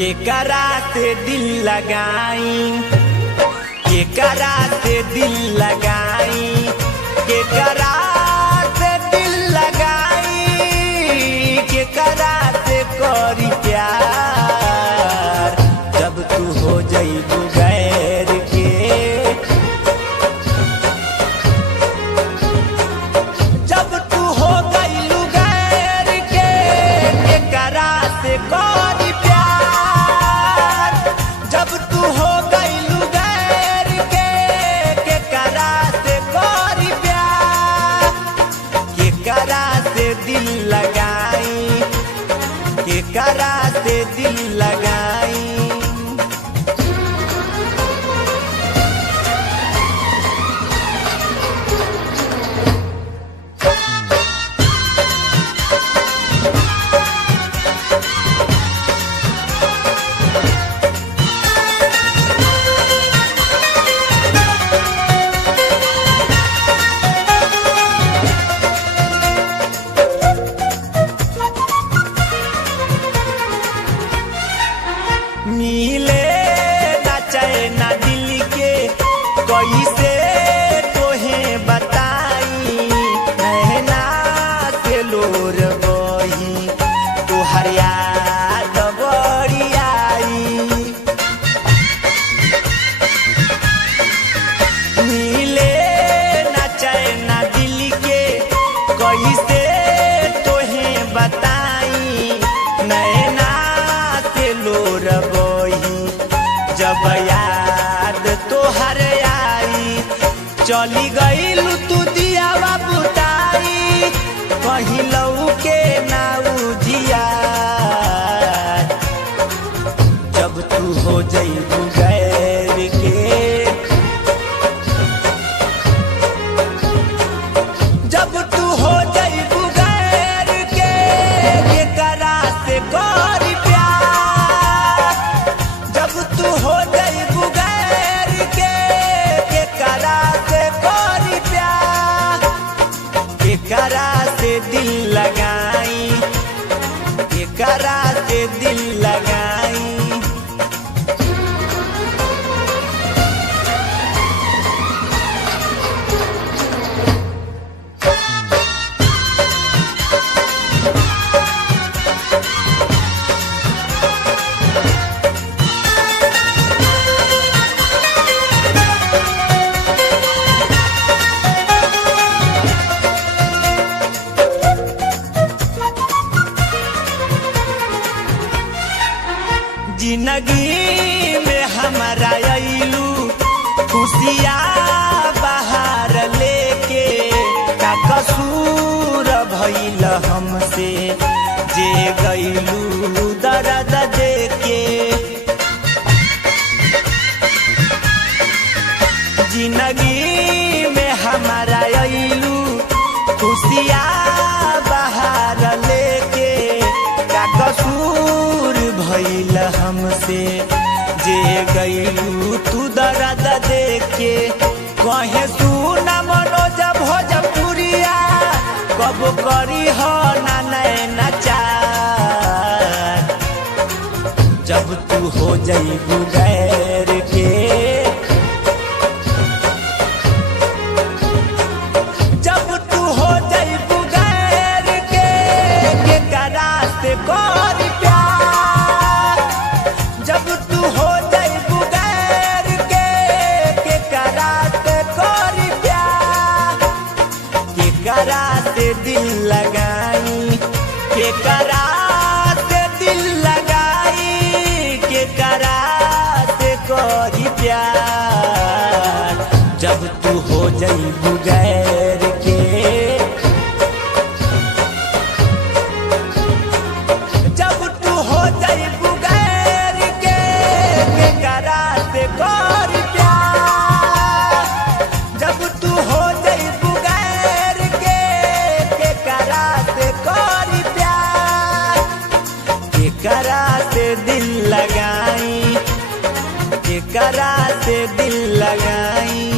केकरा से दिल लगाई, केकरा से दिल लगाई, केकरा से दिल लगाई, केकरा से करी प्यार। जब तू हो जाइबू गैर के, जब तू हो गइलू गैर के, केकरा से करी प्यार। जब तू हो गइलू गैर के, केकरा से करी प्यार। केकरा से दिल लगाई, केकरा से दिल लगाई। मिले ना चैन दिल के कैसे तोहे बताई, नैना से लोर बही तोहर याद बड़ी आई। मिले ना चैन दिल के कैसे तोहे बताई, नैना से लोर जब याद तोहर आई। चली गइलू तू दियावा बुताई, कहीं लौके ना उजिया। जब तू हो जाइबू गैर के, जब तू हो जाइबू गैर के, केकरा से करी प्यार। जब तू हो जाइबू गैर के, केकरा से करी प्यार। केकरा से दिल लगाई, केकरा से दिल लगाई। जिंदगी में हमारा अइलू खुशियाँ बहार लेके, का कसूर भइल हमसे जे गइलू दर्द देके। जिंदगी में हमारा अइलू खुशियाँ बहार लेके, का कसूर भइल हमसे जे गइलू तू दर्द देके। कहे सुना मनोज भोजपुरिया, कब करी हो ना नैना चार। जब तू हो जाइबू गैर के, जब तू हो जाइबू गैर के, केकरा से करी प्यार। जब तू हो जाइबू गैर के, केकरा से करी प्यार। केकरा से दिल लगाई, केकरा से दिल लगाई, केकरा से करी प्यार। जब तू हो जाइबू गैर के, जब तू हो जाइबू गैर के, केकरा से करी प्यार। जब तू हो जाइबू गैर के, केकरा से करी प्यार। केकरा से दिल लगाई, केकरा से दिल लगाई।